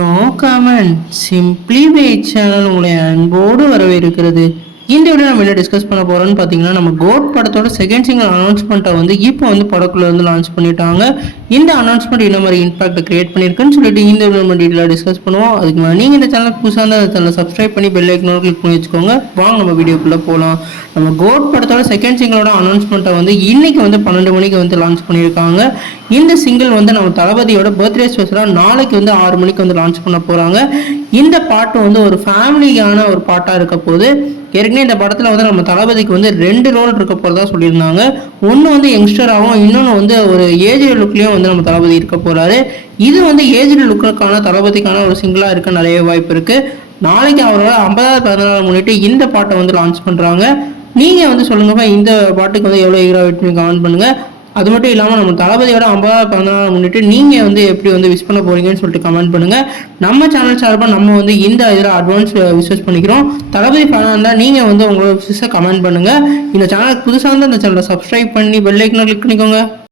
No comment simply wait channel உங்களை அன்போடு வரவேற்கிறது. இந்த வீடியோ நம்ம என்ன டிஸ்கஸ் பண்ண போறோம்னு பார்த்தீங்கன்னா, நம்ம கோட் படத்தோட செகண்ட் சிங்கிள் அனௌன்ஸ்மெண்ட்டை வந்து இப்போ வந்து படக்குள்ள வந்து லான்ச் பண்ணிட்டாங்க. இந்த அனௌன்ஸ்மெண்ட் என்ன மாதிரி இம்பாக்ட் கிரியேட் பண்ணியிருக்குன்னு சொல்லிட்டு இந்த வீடியோ நம்ம டீட்டெயிலாக டிஸ்கஸ் பண்ணுவோம். அதுக்கு மேலே நீங்கள் இந்த சேனலுக்கு புதுசாக இருந்தால் அந்த சேனலை சப்ஸ்கிரைப் பண்ணி பெல் ஐக்கனோட கிளிக் பண்ணி வச்சுக்கோங்க. வாங்க நம்ம வீடியோக்குள்ளே போகலாம். நம்ம கோட் படத்தோட செகண்ட் சிங்கிளோட அனௌன்ஸ்மெண்ட்டை வந்து இன்னைக்கு வந்து 12 மணிக்கு வந்து லான்ச் பண்ணியிருக்காங்க. இந்த சிங்கிள் வந்து நம்ம தளபதியோட பர்த்டே ஸ்பெஷலாக நாளைக்கு வந்து 6 மணிக்கு வந்து லான்ச் பண்ண போகிறாங்க. இந்த பாட்டு வந்து ஒரு ஃபேமிலியான ஒரு பாட்டாக இருக்க போது. ஏற்கனவே இந்த படத்தில் வந்து நம்ம தளபதிக்கு வந்து 2 ரோல் இருக்க போகிறதா சொல்லியிருந்தாங்க. ஒன்று வந்து யங்ஸ்டராகவும், இன்னொன்று வந்து ஒரு ஏஜ்டு லுக்லேயும் வந்து நம்ம தளபதி இருக்க போகிறாரு. இது வந்து ஏஜ்டு லுக்குக்கான தளபதிக்கான ஒரு சிங்கிளாக இருக்க நிறைய வாய்ப்பு இருக்குது. நாளைக்கு அவரோட 50வது பிறந்தநாள் முன்னிட்டு இந்த பாட்டை வந்து லான்ச் பண்ணுறாங்க. நீங்கள் வந்து சொல்லுங்கப்பா, இந்த பாட்டுக்கு வந்து எவ்வளோ ஈகராக வெயிட் பண்ணி கமெண்ட் பண்ணுங்கள். அது மட்டும் இல்லாமல் நம்ம தளபதியோட 50வது பிறந்தநாள் முன்னிட்டு நீங்கள் வந்து எப்படி வந்து விஷ் பண்ண போகிறீங்கன்னு சொல்லிட்டு கமெண்ட் பண்ணுங்கள். நம்ம சேனல் சார்பாக நம்ம வந்து இந்த இதில் அட்வான்ஸ் விஷஸ் பண்ணிக்கிறோம். தளபதி ஃபேனாக இருந்தால் நீங்கள் வந்து உங்களோட விஷஸை கமெண்ட் பண்ணுங்கள். இந்த சேனலுக்கு புதுசாக வந்து அந்த சேனலை சப்ஸ்கிரைப் பண்ணி பெல் ஐக்கனை கிளிக் பண்ணிக்கோங்க.